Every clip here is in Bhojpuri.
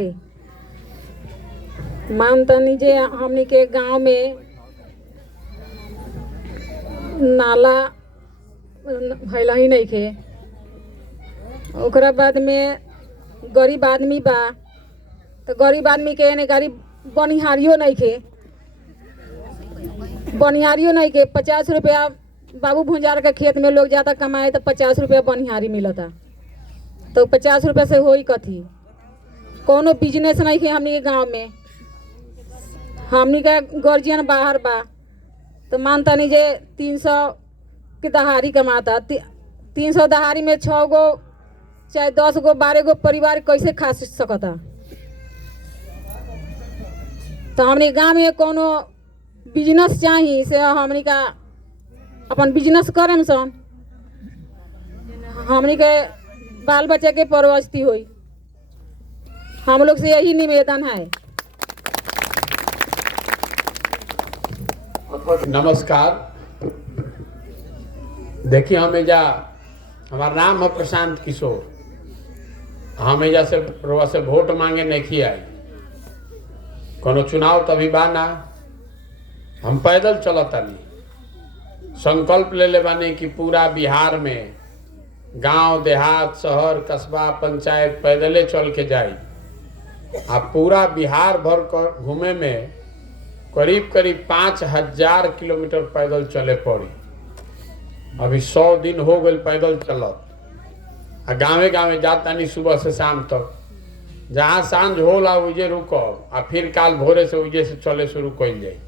नमस्ते। मानतनी जे हमनी के गांव में नाला भइल ही नहीं खे। ओकरा बाद में गरीब आदमी बा तो गरीब आदमी के ने गरीब बनिहारियों नहीं खे। 50 रुपया बाबू भुंजार के खेत में लोग जाता कमाए तो 50 रुपया बनिहारी मिलता। तो 50 रुपया से होई कथी? कोनो बिजनेस नहीं खे हमनी के गांव में। हमनी का गार्जियन बाहर बा तो मानता नहीं जे 300 के दहाड़ी कमाता। 300 दहाड़ी में 6 गो चाहे 10 गो 12 गो परिवार कैसे खा सकता? तो हमनी गांव में कोनो बिजनेस चाहिए से हमनी का अपन बिजनेस करें सन, हमनी के बाल बच्चे के परवस्ती हुई। हम लोग से यही निवेदन है। नमस्कार। देखिए हमारा नाम है प्रशांत किशोर। हमें से रोआ से वोट मांगे नहीं आई। कोनो चुनाव तभी बाना हम पैदल चलतानी। संकल्प ले बानी कि पूरा बिहार में गांव देहात शहर कस्बा पंचायत पैदले चल के जाई। आप पूरा बिहार भर कर घूमे में करीब 5000 किलोमीटर पैदल चले पड़ी। अभी 100 दिन हो गए पैदल चलत। आ गाँवे गाँवे जातानी सुबह से शाम तक। जहाँ सांझ होला उजे रुकब आ फिर काल भोरे से उजे से चले शुरू कइल जाई।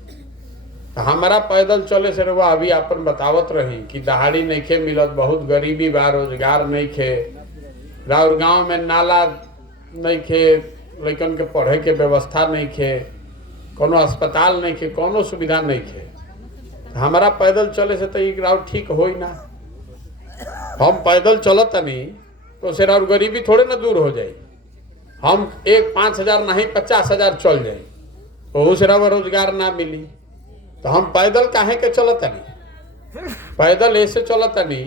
तो हमारा पैदल चले से रुआ अभी अपन बतावत रही कि दहाड़ी नहीं खे मिलत, बहुत गरीबी बा, रोजगार नहीं खे, राउर गाँव में नाला नहीं खे, लइकन के पढ़े के व्यवस्था नहीं खे, कोनो अस्पताल नहीं खे, कोनो सुविधा नहीं खे। हमारा पैदल चले से तो एक राउर ठीक होई ना। हम पैदल चलतनी तो से राउर गरीबी थोड़े ना दूर हो जाए। हम 5,000 नहीं 50,000 चल जाए तो से राउर रोजगार ना मिली। तो हम पैदल काहे के चलतनी? पैदल ऐसे चलतनी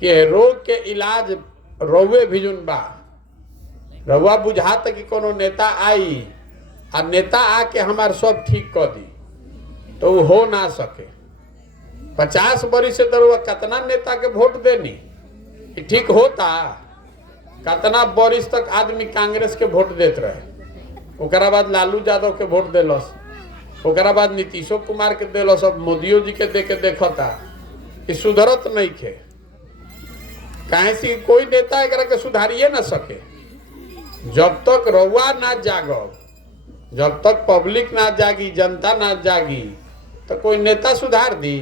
कि रोग के इलाज रउए भिजुन बा। रउआ बुझाता कि कोनो नेता आई आ नेता आके हमार सब ठीक कर दी, तो वो हो ना सके। 50 बरिस से तो कितना नेता के वोट देनी कि ठीक होता? कितना बरिस तक आदमी कांग्रेस के वोट देते रहे, ओकरा बाद लालू यादव के वोट दिलस, ओकरा बाद नीतीशो कुमार के दिलस, अब मोदियो जी के दे के देखता कि सुधरत नहीं खे। काहे से कोई नेता एकरा के सुधारिए ना सके। जब तक रउआ ना जागब, जब तक पब्लिक ना जागी, जनता ना जागी, तो कोई नेता सुधार दी?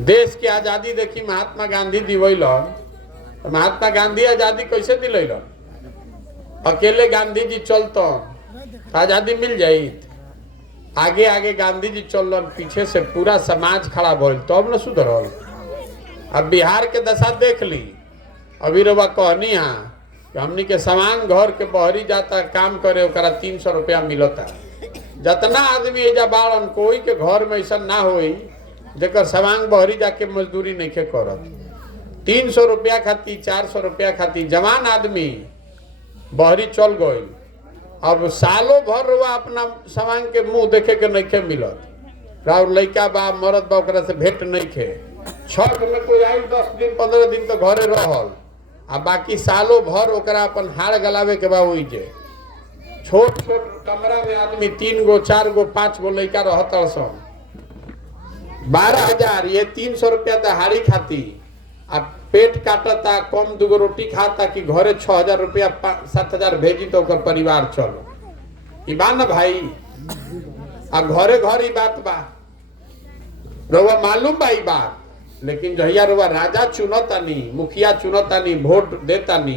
देश की आजादी देखी महात्मा गांधी दिवैलन। तो महात्मा गांधी आजादी कैसे दिलैलन? अकेले गांधी जी चलतन आजादी मिल जाई? आगे आगे गांधी जी चलन, पीछे से पूरा समाज खड़ा भइल तब न सुधरल। अब बिहार के दशा देख ली। अभी रउआ कहनी हाँ कि हमनी के समान घर के बहरी जाता काम करे, ओकरा 300 रुपया मिलता। जितना आदमी एजा बाड़न कोई के घर में ऐसा ना होई जेकर सवांग बहरी जाके मजदूरी नहीं के करत। 300 रुपया खाती 400 रुपया खाती जवान आदमी बहरी चल गई। अब सालों भर रुआ अपना सवांग के मुंह देखे के नहीं के मिलत। राउर लइका बा मरद बा ओकरा से भेंट नहीं खे। छठ में कोई आई 10 दिन 15 दिन तो घरे रहल, आ बाकी सालों भर ओकरा अपन हाड़ गलावे के बा। वही जे छोट छोट कमरा में आदमी 3 गो 4 गो 5 गो लइका रहता सन। 12,000 ये 300 रुपया दहाड़ी खाती आ पेट काटता, कम 2 गो रोटी खाता कि घरे 6,000 रुपया 7,000 भेजी तो ओकर परिवार चलो। ई बा ना भाई? आ घरे घर ई बात बा, रउआ मालूम बा ई बात। लेकिन जहिया रउआ राजा चुनतानी, मुखिया चुनतानी, वोट देतानी,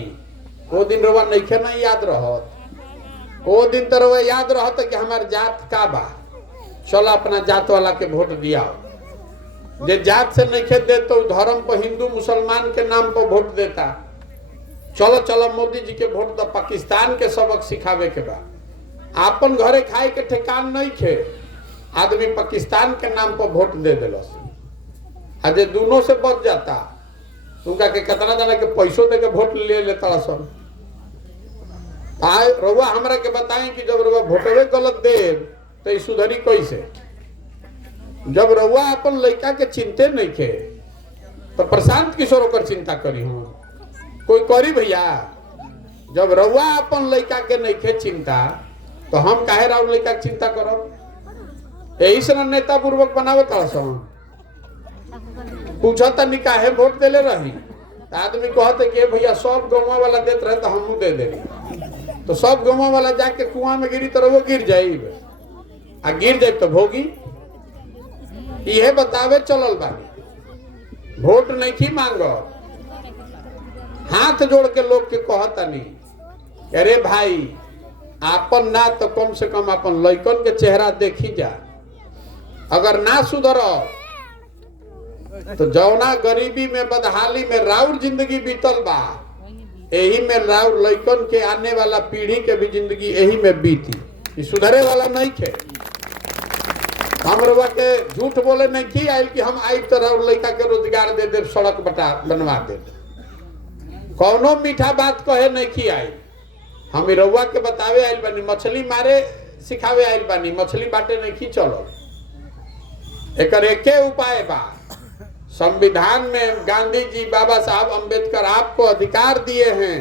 वो दिन रउआ नइखे ना याद रहत। वो दिन तो रउआ याद रहत कि हमार जात का बा, चलो अपना जात वाला के वोट दिया। जे जात से नइखे दे तो धर्म पर हिंदू मुसलमान के नाम पर वोट देता। चलो चलो मोदी जी के वोट दो, पाकिस्तान के सबक सिखावे के बा। आपन घरे खाए के ठेकान नहीं खे, आदमी पाकिस्तान के नाम पर वोट दे दिलस। आज दोनों से बच जाता, उनका के कितना जना के पैसों दे के वोट ले लेता सन। आए रउआ हमरा के बताएं कि जब रउआ वोटवे गलत दे तो ई सुधरी कैसे? जब रउआ अपन लड़का के चिंते नहीं खे तो प्रशांत किशोर ओकर चिंता करी हम कोई करी भैया? जब रउआ अपन लड़का के नहीं खे चिंता तो हम काहे राउर लड़का के चिंता करब? यही से नेता पूर्वक बनावत पूछा था काहे वोट देले रही आदमी कहते कि भैया सब गाँव वाला देते रहे तो हमू दे दे तो सब गाँव वाला जाके कुआं में गिरी तो वो गिर जाइब आ गिर जाइब तो भोगी। यह बतावे चलल बानी वोट नहीं थी मांगो हाथ जोड़ के लोग के कहता नहीं अरे भाई आपन ना तो कम से कम अपन लइकन के चेहरा देखी जा। अगर ना सुधर तो जौना गरीबी में बदहाली में राउर जिंदगी बीतल बा यही में राउर लइकन के आने वाला पीढ़ी के भी जिंदगी यही में बीती। सुधरे वाला नहीं थे। हम रउआ के झूठ बोले नहीं की आयल कि हम आई तो राउर लइका के रोजगार दे दे सड़क बनवा दे कौनो मीठा बात कहे नहीं की आई। हम रउआ के बतावे आयल बानी मछली मारे सिखावे आयल बानी मछली बाटे नहीं की चलो एकर एके उपाय बा। संविधान में गांधी जी बाबा साहब अंबेडकर आपको अधिकार दिए हैं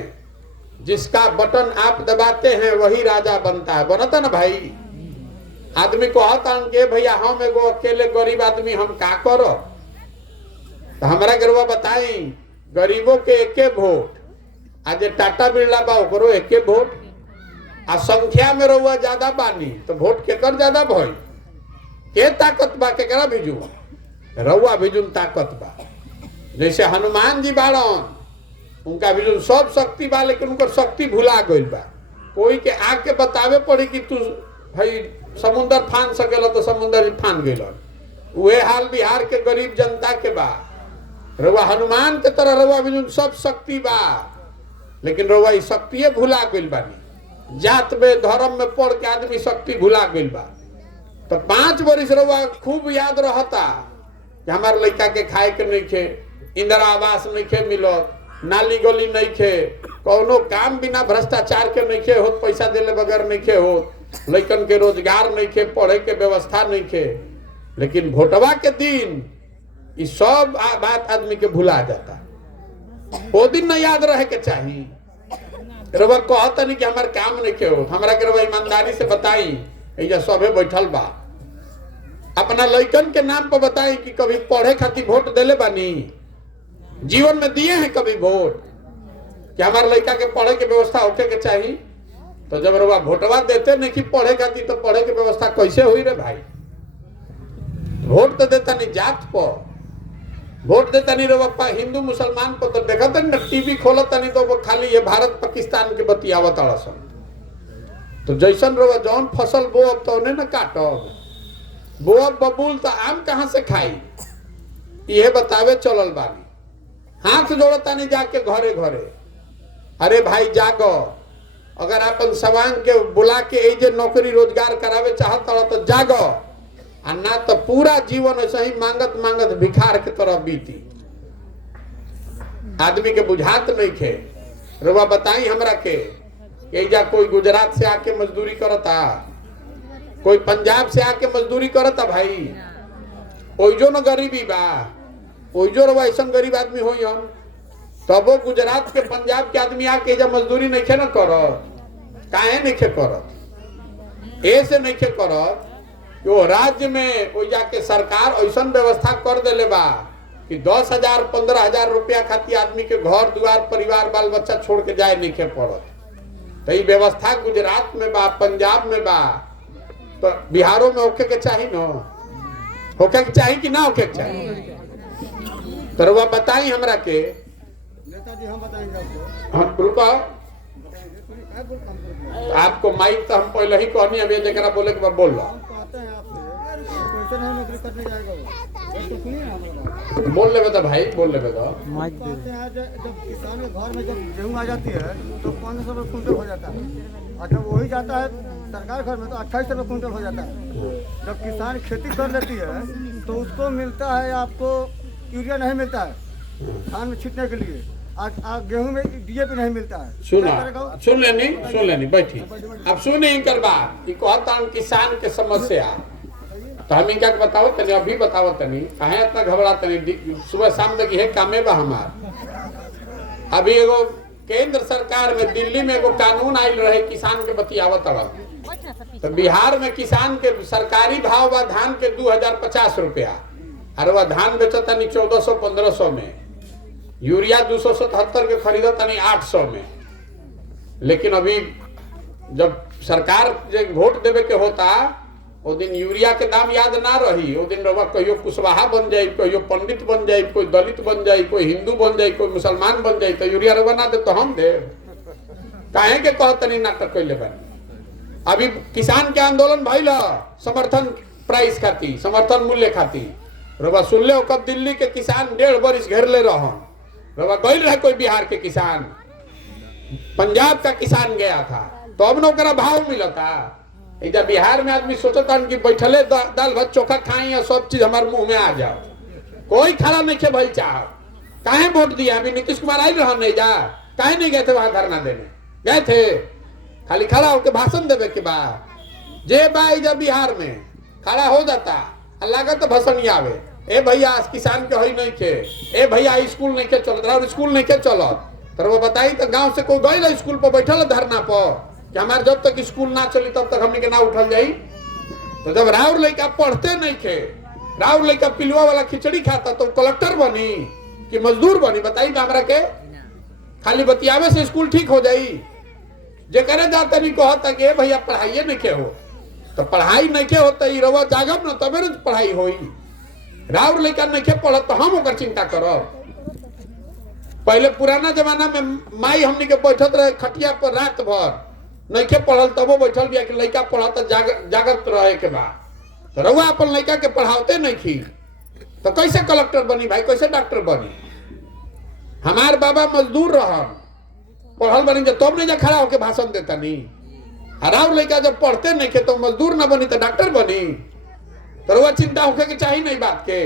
जिसका बटन आप दबाते हैं वही राजा बनता है। बनता ना भाई? आदमी को के भैया हम एगो अकेले गरीब आदमी हम का करो तो हमारा गरबा बताई गरीबों के एके वोट आज टाटा बिरला बा ओकरो एके वोट आ संख्या में रहुआ ज्यादा बानी तो वोट केकर ज्यादा भई के ताकत बा केकरा भेजू रउआ भिजुन ताकत बा। जैसे हनुमान जी बाड़न उनका भिजुन सब शक्ति बा लेकिन उनकर शक्ति भुला गइल बा। कोई के आके बतावे पड़ी कि तू भाई समुंदर फान सकेला तो समुंदर फान गइल। उहे हाल बिहार के गरीब जनता के बा। रउआ हनुमान के तरह रउआ भिजुन सब शक्ति बा लेकिन रउआ ई शक्तिये भुला गइल बानी। जात में धर्म में पढ़ के आदमी शक्ति भुला गइल बा। तो 5 वर्ष रउआ खूब याद रहता कि हमारे लड़का के खाए के नहीं खे इंदिरा आवास नहीं खे मिलत नाली गली नहीं खे कौनो काम बिना भ्रष्टाचार के नहीं खे होत पैसा देले बगैर नहीं खे होत लड़कन के रोजगार नहीं खे पढ़े के व्यवस्था नहीं खे। लेकिन वोटवा के दिन ये सब बात आदमी के भुला जाता। वो दिन न याद रहे के चाहिए। रउआ कहता नहीं कि हमारे काम नहीं खे होत हमरा के रउआ ईमानदारी से बताई एजा सबे बैठल बा अपना लइकन के नाम पर बताई कि कभी पढ़े खातिर वोट देले बानी जीवन में दिए हैं कभी वोट कि हमारे लड़का के पढ़े के व्यवस्था होके के चाहिए। तो जब रउआ वोटवा देते नहीं कि पढ़े खातिर तो पढ़े के व्यवस्था कैसे हुई रे भाई? वोट तो देता नहीं जात पर वोट देता नहीं रउआ हिंदू मुसलमान पर तो देखता नहीं ना टीवी खोलता नहीं तो वो खाली ये भारत पाकिस्तान के बतियावत अड़सन। तो जैसन रउआ जौन फसल बो अब तो न काटब बोअब बबूल तो आम कहाँ से खाई यह बतावे चलल बानी। हाथ जोड़ता नहीं जाके घरे घरे अरे भाई जागो अगर अपन सवांग के बुला के एजे नौकरी रोजगार करावे चाहता तो जागो आ ना तो पूरा जीवन ऐसे ही मांगत मांगत भिखार के तरह बीती। आदमी के बुझात नहीं खे। रुआ बताई हमरा के एजा कोई गुजरात से आके मजदूरी करता कोई पंजाब से आके मजदूरी करता भाई ओइजो न गरीबी बा ओइजो रवा ऐसा गरीब आदमी होई हम तब वो गुजरात के पंजाब के आदमी आके एजा मजदूरी नहीं खे न करत काहे नहीं खे करत ऐसे नहीं खे करत कि वो राज्य में ओ जाके सरकार ऐसा व्यवस्था कर देले बा कि 10,000 15,000 रुपया खातिर आदमी के घर द्वार परिवार बाल बच्चा छोड़ के जाए नहीं खे पड़त। तो ये व्यवस्था गुजरात में बा पंजाब में बा तो बिहारों में होके के चाहिए न होके के चाहिए कि ना होके के चाहिए? तो रउआ बताई हमरा के नेताजी हम बताएंगे आपको। हम रुका आपको माइक तो हम पहले ही कहनी अभी जरा बोले के बाद बोल रहा हम कहते हैं आपसे क्वेश्चन है नौकरी करने जाएगा वो तो सुनिए ना हमारा बात। बोल ले भाई बोल ले बेटा हम कहते हैं जब किसान के घर में जब गेहूँ आ जाती है तो 500 रुपये कुंटल हो जाता है और जब वही जाता है सरकार घर में तो 28 रुपये कुंटल हो जाता है। जब किसान खेती कर लेती है तो उसको मिलता है आपको यूरिया नहीं मिलता है धान में छींटने के लिए गेहूं में डीएपी नहीं मिलता है। सुना क्या करेगा? सुन लेनी बैठी। अब सुनी इनकर बात कि कहता हूं किसान के समस्या, तो हम इनका के बताओ तनी, अभी बताओ तनी काहे इतना घबरा तनी, सुबह शाम तक यह कामे बा हमार। अभी एगो केंद्र सरकार में दिल्ली में एगो कानून आयल रहे किसान के बतियावत रहा, तो बिहार में किसान के सरकारी भाव बा धान के 2050 रुपया, और वह धान बेचता नहीं 1400-1500 में, यूरिया 277 के खरीदा तनी 800 में। लेकिन अभी जब सरकार वोट देवे के होता वो दिन यूरिया के दाम याद ना रही, वो दिन रवा कहियो कुशवाहा बन जाये, कहियो पंडित बन जाये, कोई दलित बन जाये, कोई हिंदू बन जाये, कोई मुसलमान बन जाये, तो यूरिया रवा ना दे तो हम दे काहे के कहतनी नाटक कैले बनी। अभी किसान के आंदोलन भइल समर्थन प्राइस खाती, समर्थन मूल्य खाती, रवा सुन ले कब दिल्ली के किसान 1.5 बरिस घेरले रहन, रवा गइल रहे कोई बिहार के किसान, पंजाब का किसान गया था, तो अब नौकरा भाव मिलता। इधर बिहार में आदमी सोचता कि बैठले दाल भात चोखा खाई या सब चीज हमारे मुंह में आ जाओ, कोई खड़ा नहीं खे भाई चाह काहे वोट दिया। अभी नीतीश कुमार आई रहा नहीं जा, काहे नहीं गए थे वहां धरना देने, गए थे खाली खड़ा होकर भाषण देवे के बाद जे बाई जब बिहार में खड़ा हो जाता लागत तो भाषण आवे, ए भैया किसान के हई नहीं खे, ए भैया स्कूल नहीं के चलत और स्कूल नहीं के चलत, तो वो बताई तो गांव से कोई गई स्कूल पर बैठल धरना पर कि हमारे जब तक स्कूल ना चली तब तक हमने के ना उठल जाई। तो जब राउर लड़का पढ़ते नहीं थे, राउर लड़का पिलुआ वाला खिचड़ी खाता तो कलेक्टर बनी कि मजदूर बनी, बताई तो हमरा के खाली बतियावे से स्कूल ठीक हो जाई। जे करे जाता नहीं कहता कि भैया पढ़ाइए नहीं के हो, तो पढ़ाई नहीं के होता रवा जागब न तबे न पढ़ाई होई। राउर लड़का नहीं के पढ़त तो हम ओकर चिंता करब। पहले पुराना जमाना में माई हमनी के बैठत रहे खटिया पर रात भर, नहीं के पढ़ल तबो बैठल बिया कि लड़का पढ़ता जागत रहे के बाद, तो रउआ अपन लड़का के पढ़ाते नहीं थी तो कैसे कलेक्टर बनी भाई, कैसे डॉक्टर बनी। हमार बाबा मजदूर रहन, पढ़ल बनी जब तब नहीं जा खड़ा होके भाषण देता नहीं, हराव लड़का जब पढ़ते नहीं थे तो मजदूर ना बनी तो डॉक्टर बनी। तो रउआ चिंता होके के चाहिए नहीं बात के,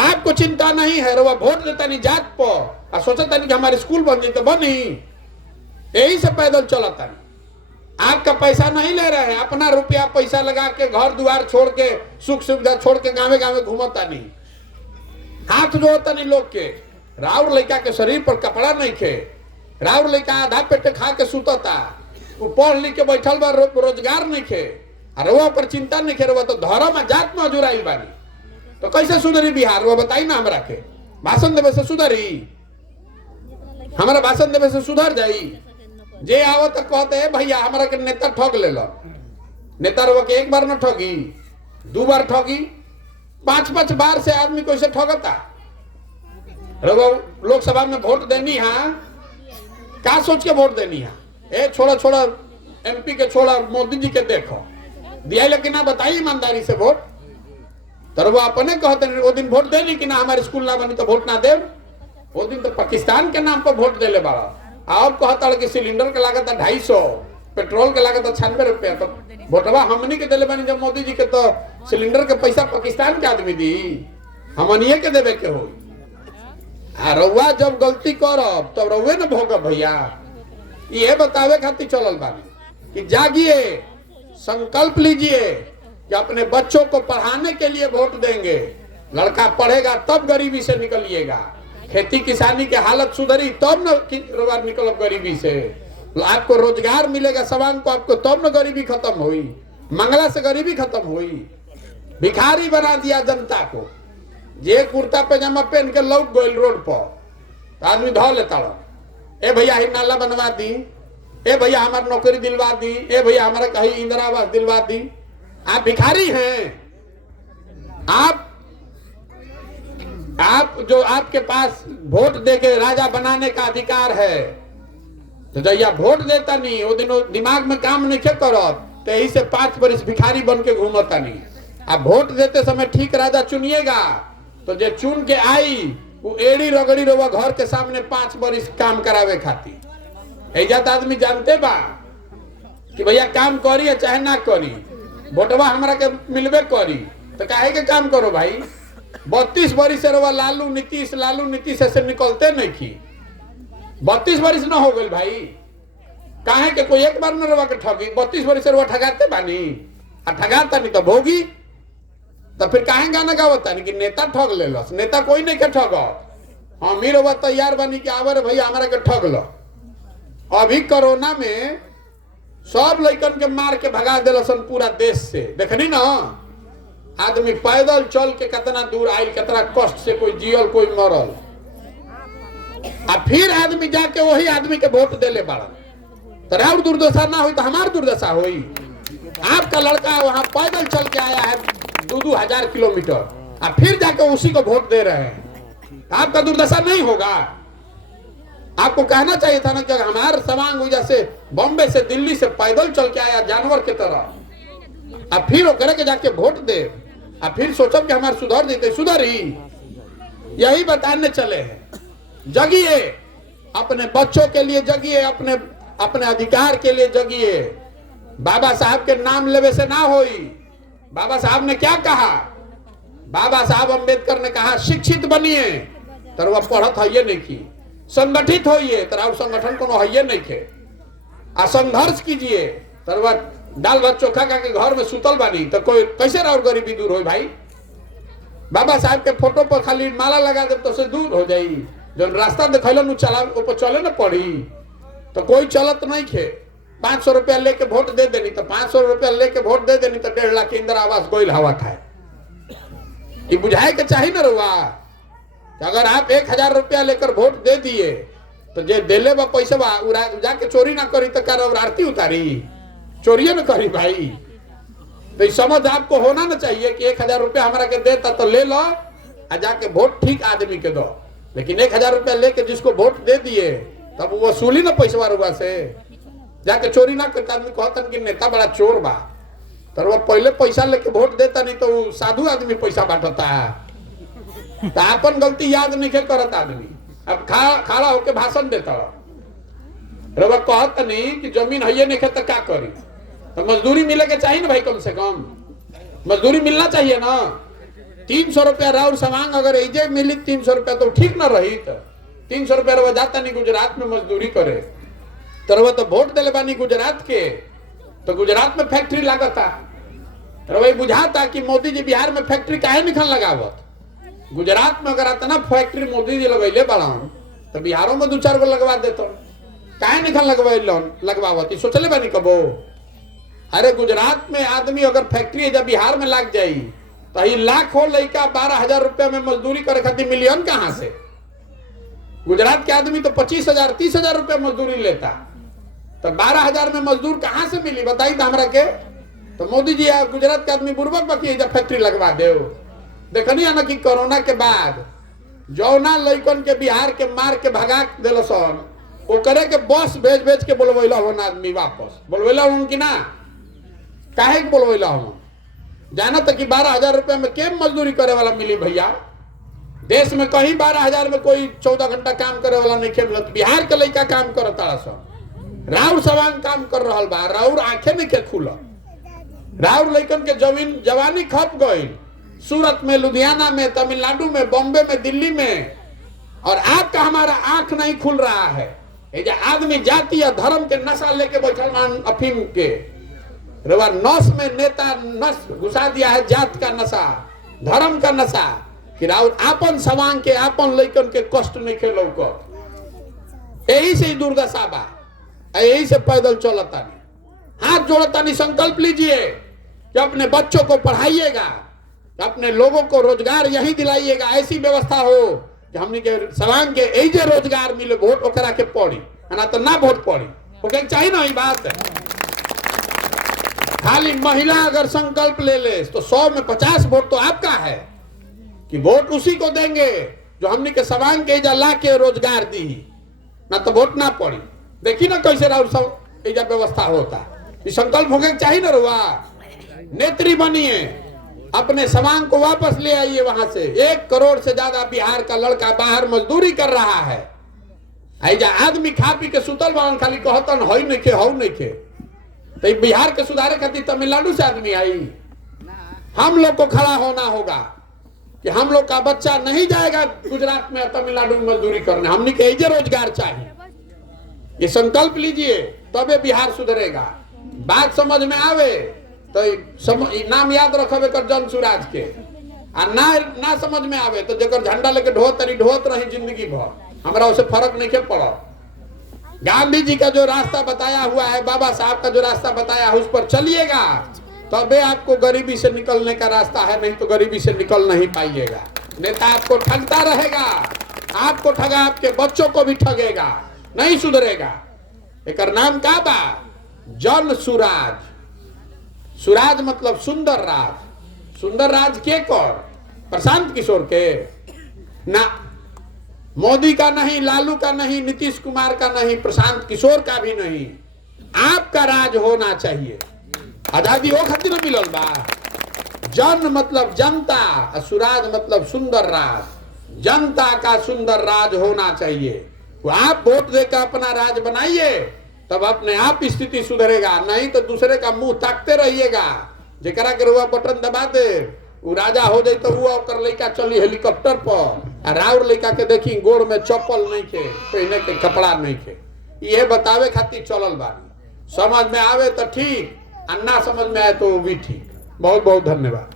आपको चिंता नहीं है, रउआ वोट देता नहीं जात पर और सोचता नहीं कि हमारे स्कूल बन जाए तो बनी, यही से पैदल चलता नहीं। आपका पैसा नहीं ले रहे हैं, अपना रुपया पैसा लगा के घर द्वार छोड़ के सुख सुविधा छोड़ के गाँव गाँव घूमता नहीं, हाथ जोड़ता नहीं लोग के। राउर लड़का के शरीर पर कपड़ा नहीं खे, राउर लड़का आधा पेटे खा के सुतता, वो पढ़ लिख के बैठल बा, रोजगार नहीं खे, और वो पर चिंता नहीं खे, तो धर्म जात में जुड़ाई बानी, तो कैसे सुधरी बिहार। वो बताई ना हमरा के, भाषण देवे से सुधरी, हमारा भाषण देवे से सुधर जाई। जे आवो तो कहते है भैया हमारा के नेता ठग ले लो, नेता रवा के एक बार न ठगी, 2 बार ठगी, 5-5 बार से आदमी को इसे ठगता। रवा लोकसभा में वोट देनी है, क्या सोच के वोट देनी है, ए छोड़ा एमपी के छोड़ा मोदी जी के देखो दिया, लेकिन ना बताइए ईमानदारी से वोट। तो वो अपने कहते वो दिन वोट देनी कि ना हमारे स्कूल ना बनी तो वोट ना दे, वो दिन तो पाकिस्तान के नाम पर वोट देले बाड़ा। आप कहता कि सिलेंडर के लागत 250, पेट्रोल के लागत 96 रुपया, तो वोटवा हमनी के दिले बनी जब मोदी जी के, तो सिलेंडर के पैसा पाकिस्तान के आदमी दी, हमनिए के देवे के हो। रउआ जब गलती करब तब रउए न भोगब भैया, ये बतावे खातिर चलल बानी कि जागिए, संकल्प लीजिए कि अपने बच्चों को पढ़ाने के लिए वोट देंगे। लड़का पढ़ेगा तब गरीबी से निकलिएगा, खेती किसानी की हालत सुधरी तब न निकलब गरीबी से, आपको रोजगार मिलेगा सवांग को आपको, तब न गरीबी खत्म हुई, मंगला से गरीबी खत्म हुई। भिखारी बना दिया जनता को, जे कुर्ता पैजामा पहन के लौट गए रोड पर तो आदमी धो लेता, ए भैया ही नाला बनवा दी, ए भैया हमारा नौकरी दिलवा दी, ए भैया हमारा कहीं इंदिरा आवास दिलवा दी। आप भिखारी हैं, आप जो आपके पास वोट देके राजा बनाने का अधिकार है, तो जब वोट देता नहीं वो दिन दिमाग में काम नहीं करत, तो यही से 5 बरिस भिखारी बन के घूमता नहीं। आप वोट देते समय ठीक राजा चुनिएगा, तो जो चुन के आई वो एड़ी रगड़ी रवा घर के सामने 5 बरिस काम करावे खातिर। इज्जत आदमी जानते बा कि भैया काम करी चाहे ना करी, वोटवा हमरा के मिलबे करी, तो काहे के काम करो भाई। 32 बरिस से रवा लालू नीतीश से निकलते नहीं की। 32 वर्ष न हो गए भाई, काहे के कोई एक बार न रवा के ठगी? 32 वर्ष से रवा ठगाते बानी, आ ठगाता नहीं तो भोगी। तो फिर काहे गाना गावता नहीं कि नेता ठग ले लो? नेता कोई नहीं के ठग, हम ही रवा तैयार बानी कि आवर भाई हमारा के ठग लो। अभी कोरोना में सब लड़कन के मार के भगा दिलसन पूरा देश से, देखनी ना? आदमी पैदल चल के कितना दूर आयल, कितना कष्ट से कोई जियल कोई मरल, आ फिर आदमी जाके वही आदमी के वोट देले बाड़ा। तो और दुर्दशा ना हुई तो हमार दुर्दशा हुई। आपका लड़का वहां पैदल चल के आया है 2-2 हजार किलोमीटर, आ फिर जाके उसी को वोट दे रहे हैं, आपका दुर्दशा नहीं होगा? आपको कहना चाहिए था ना कि हमारे सवांग वजह से बॉम्बे से दिल्ली से पैदल चल के आया जानवर की तरह, अब फिर वो करे के जाके वोट दे, अब फिर सोचो कि हमारे सुधर देते, सुधर ही। यही बताने चले हैं, जगिए, अपने बच्चों के लिए जगिए, अपने अधिकार के लिए जगिए। बाबा साहब के नाम लेवे से ना होई। बाबा साहब ने क्या कहा? बाबा साहब अम्बेडकर ने कहा शिक्षित बनिए, तर वह पढ़त है नहीं की, संगठित होइए, तर संगठन को है नहीं खे, आ संघर्ष कीजिए, तर वह दाल भात चोखा का के घर में सुतल बानी तो कोई कैसे और गरीबी दूर हो भाई? बाबा साहब के फोटो पर खाली माला लगा दे तो से दूर हो जाई। जो रास्ता दिखैलन चला ऊपर चले ना पड़ी, तो कोई चलत नहीं खे। 500 रुपया लेके वोट दे देनी तो 500 रुपया लेके वोट दे देनी तो 1.5 लाख इंदिरा आवास गोइल हवा खाए। ये बुझाए के चाहिए ना रुआ, अगर आप 1000 रुपया लेकर वोट दे दिए तो जे देले बा पैसे बा जाके चोरी ना करी तो क्या आरती उतारी? चोरिये न करी भाई। तो समझ आपको होना ना चाहिए कि 1000 रुपया हमारा के देता तो ले लो, आ जाके वोट ठीक आदमी के दो। लेकिन 1000 रुपया लेके जिसको वोट दे दिए तब वो वसूली ना पैसा रुआ से, जाके चोरी ना करता। आदमी कहता कि नेता बड़ा चोर बा, तो वो पहले पैसा लेके वोट देता, नहीं तो साधु आदमी पैसा बांटता है। तो अपन गलती याद नहीं करता आदमी, अब खड़ा होके भाषण देता रवा, कहता नहीं कि जमीन है नहीं तो क्या करी? तो मजदूरी मिले के चाहिए ना भाई, कम से कम मजदूरी मिलना चाहिए ना। 300 रुपया राउर सवांग अगर ऐजे मिली 300 रुपया तो ठीक ना रही। तो 300 रुपया रवा जाता नहीं गुजरात में मजदूरी करे, तो रवा तो वोट दिले बानी गुजरात के, तो गुजरात में फैक्ट्री लागता। रवा बुझाता कि मोदी जी बिहार में फैक्ट्री काहे निखन लगावत? गुजरात में अगर इतना फैक्ट्री मोदी जी लगैले बड़ा तो बिहारों में 2-4 गो लगवा देते, काहे निखन लगवावत? सोचले बानी कबो? अरे गुजरात में आदमी अगर फैक्ट्री जब बिहार में लग जाई तो ये लाखों लड़का 12,000 रुपया में मजदूरी करे खातिर मिलियन कहां से? गुजरात के आदमी तो 25,000 30,000 रुपया मजदूरी लेता, तो 12,000 में मजदूर कहां से मिली बताई तो हमरा के? तो मोदी जी गुजरात के आदमी बुर्बक बाकी जब फैक्ट्री लगवा दे। देखनी है ना कि कोरोना के बाद जौना लड़कन के बिहार के मार के भगा दिलसन, वो करे के बस भेज के बोलवेला हो आदमी वापस बोलवेला उनकी ना, काहे के बोलवेला हो? जाना तो कि 12,000 रुपया में के मजदूरी करे वाला मिली भैया? देश में कहीं 12,000 में कोई 14 घंटा काम करे वाला नहीं के मिलत। बिहार के लड़का काम करता सब, राउर सवांग काम कर रहा बा, राउर आंखें नहीं के खुल, राउर लड़कन के जवानी खप गई सूरत में, लुधियाना में, तमिलनाडु में, बॉम्बे में, दिल्ली में, और आपका हमारा आंख नहीं खुल रहा है। ये आदमी जाति या धर्म के नशा लेके बैठल मान अफीम के रवा नस में नेता नस घुसा दिया है, जात का नशा, धर्म का नशा, कि राउर आपन सवांग के आपन लड़कन के कष्ट नहीं खेलो को। यही से दुर्दशा बा, यही से पैदल चलता नहीं, हाथ जोड़ता नहीं। संकल्प लीजिए कि अपने बच्चों को पढ़ाइएगा, अपने लोगों को रोजगार यही दिलाइएगा, ऐसी व्यवस्था हो कि हमने के सवांग के ऐजे रोजगार मिले, वोट ओकरा के पड़ी ना तो ना वोट पड़ी, ओके चाहिए ना। ये बात खाली महिला अगर संकल्प ले ले तो 100 में 50 वोट तो आपका है, कि वोट उसी को देंगे जो हमने के सवांग के ऐजा ला के रोजगार दी, ना तो वोट ना पड़ी। देखी ना कैसे राउर सब ऐजा व्यवस्था होता। ये संकल्प होके चाहिए ना रुआ, नेत्री बनिए, अपने सवांग को वापस ले आइए वहां से। 1 करोड़ से ज्यादा बिहार का लड़का बाहर मजदूरी कर रहा है, ऐजा आदमी खा पी के सुतल बावन, खाली कहतन हई नहीं खे हऊ नहीं खे। तो बिहार के सुधारे खातिर तमिलनाडु से आदमी आई। हम लोग को खड़ा होना होगा कि हम लोग का बच्चा नहीं जाएगा गुजरात में तमिलनाडु में मजदूरी करने, हमने के ऐजे रोजगार चाहिए। ये संकल्प लीजिए, तबे बिहार सुधरेगा। बात समझ में आवे तो नाम याद रखबे कर जन सुराज के, आ ना समझ में आवे तो जकर झंडा लेके ढोत रही जिंदगी भर, हमरा उसे फर्क नहीं के पड़ा। गांधी जी का जो रास्ता बताया हुआ है, बाबा साहब का जो रास्ता बताया है, उस पर चलिएगा तबे आपको गरीबी से निकलने का रास्ता है, नहीं तो गरीबी से निकल नहीं पाइएगा। नेता आपको ठगता रहेगा, आपको ठगा, आपके बच्चों को भी ठगेगा, नहीं सुधरेगा। एक नाम का बा जन सुराज। सुराज मतलब सुंदर राज। सुंदर राज के कर? प्रशांत किशोर के ना, मोदी का नहीं, लालू का नहीं, नीतीश कुमार का नहीं, प्रशांत किशोर का भी नहीं। आपका राज होना चाहिए। आजादी वो खातिर मिलल बा। जन मतलब जनता, सुराज मतलब सुंदर राज। जनता का सुंदर राज होना चाहिए। तो आप वोट देकर अपना राज बनाइए, तब अपने आप स्थिति सुधरेगा, नहीं तो दूसरे का मुंह ताकते रहिएगा। जेकरा के रुआ बटन दबा दे, वो राजा हो जाए तो वो और लड़का चली हेलीकॉप्टर पर, राउर लड़का के देखी गोड़ में चप्पल नहीं थे, पहने के कपड़ा नहीं थे। ये बतावे खातिर चलल बानी। समझ में आवे तो ठीक, अन्ना समझ में आए तो भी ठीक। बहुत बहुत धन्यवाद।